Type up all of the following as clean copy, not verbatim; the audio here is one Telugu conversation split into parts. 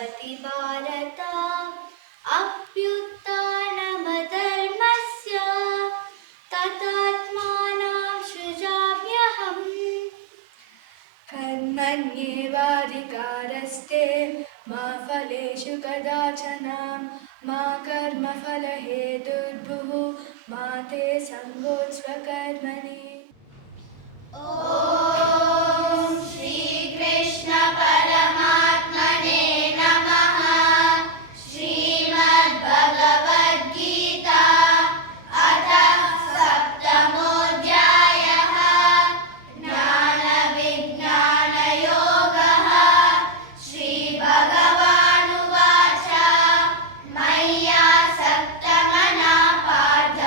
भवति भारत अभ्युत्थानमधर्मस्य तदात्मानं सृजाम्यहम्। कर्मण्येवाधिकारस्ते मा फलेषु कदाचन मा कर्मफलहेतुर्भुः मा ते सङ्गोऽस्वकर्मणि। ॐ श्री कृष्ण परमात्मने नमः। श्रीमद्भगवद्गीता अथ सप्तमोऽध्यायः ज्ञानविज्ञानयोगः। श्रीभगवानुवाच मय्यासक्तमनः पार्थ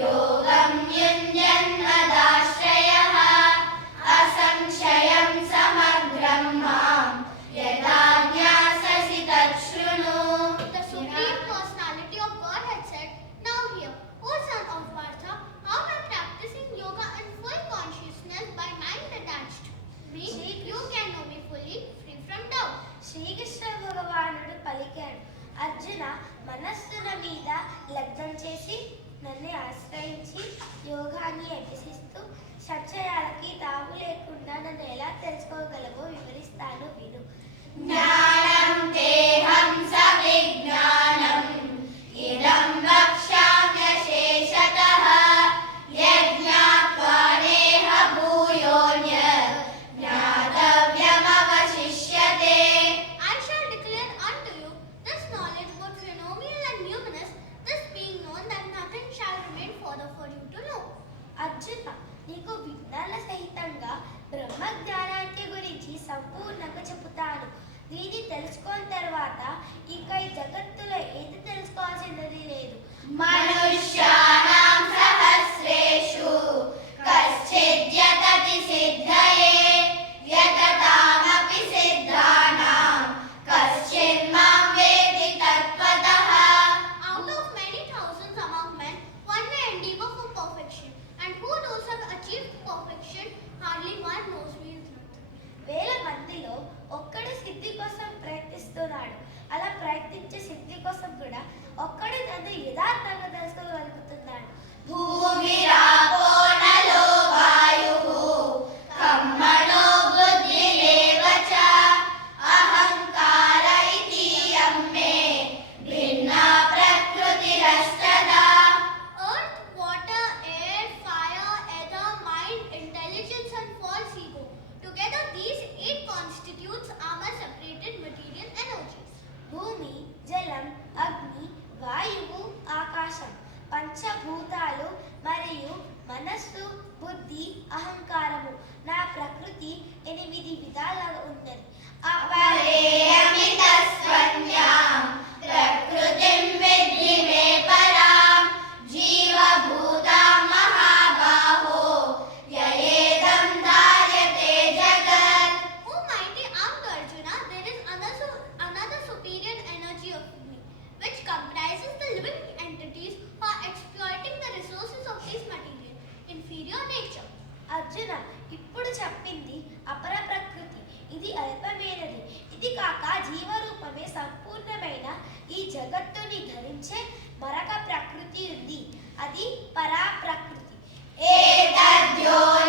योगं युञ्जन्मदाश्रयः असंशयं समग्रं मां यदा ज्ञास्यसि तच्छृणु। The Supreme Personality of Godhead said, "Now hear, O son of Partha, how by practicing yoga in full consciousness by mind attached to me, you can know me fully, free from doubt." Srikrishna భగవానుడు పలికాడు, అర్జున, మనస్సుల మీద లగ్నం చేసి నన్ను ఆశ్రయించి యోగాన్ని అభ్యసిస్తూ సంశయాలకి తావు లేకుండా నన్ను ఎలా తెలుసుకోగలవో వివరిస్తాను విను. జ్ఞానం దేహం సవిజ్ఞానం ఇదం వక్ష్యామ్యశేషతః యజ్ఞాత్వా Neha భూయోన్యత్ జ్ఞాతవ్యమవశిష్యతే. I shall declare unto you this knowledge, both phenomenal and numinous, this being known that nothing shall remain further for you to know. Arjuna, నీకు విజ్ఞాన సహితంగా బ్రహ్మ జ్ఞానానికి గురించి సంపూర్ణంగా చెబుతాను. దీన్ని తెలుసుకున్న తర్వాత ఇక ఈ జగత్తులో ఏది తెలుసుకోవాల్సినది లేదు. మనుష్యానాం సహస్రేషు కశ్చిద్యతతి సిద్ధయే యతతామపి సిద్ధానాం కశ్చిన్మాం వేది తత్వతః. Out of many thousands among men, one may endeavor for perfection, and who those have achieved perfection, hardly one knows real truth. వేల మందిలో ఒక్కడు సిద్ధి కోసం ప్రయత్నిస్తున్నాడు. అలా ప్రయత్నించే సిద్ధి కోసం కూడా ఒక్కడే నన్ను యథార్థంగా తెలుసుకోగలుగుతున్నాడు. భూమిరాపో నలో వాయుః ఖం మనో బుద్ధిరేవ చ అహంకార ఇతియం మే భిన్నా ప్రకృతిరస్తదా. Earth, water, air, fire, ether, mind, intelligence, and false ego. Together, these 8 constitutes our separated material energies. భూమి, జలం, అగ్ని, వాయువు, ఆకాశం, పంచభూతాలు మరియు మనస్సు, బుద్ధి, అహంకారము, నా ప్రకృతి 8 విధాలుగా ఉన్నది. అపరేయమితస్త్వన్యాం ప్రకృతిం విద్ధి మే పరాం జీవభూతాం మహాబాహో యయేదం ధార్యతే జగత్. O mighty armed Arjuna, there is another superior energy of me, which comprises the living entities who are exploiting the resources of this material, inferior nature. Arjuna, ఇప్పుడు చెప్పింది అపర ప్రకృతి. ఇది అల్పమైనది. ఇది కాక జీవరూపమే సంపూర్ణమైన ఈ జగత్తుని ధరించే మరొక ప్రకృతి ఉంది. అది పరా ప్రకృతి. ఏతద్యోనిరహం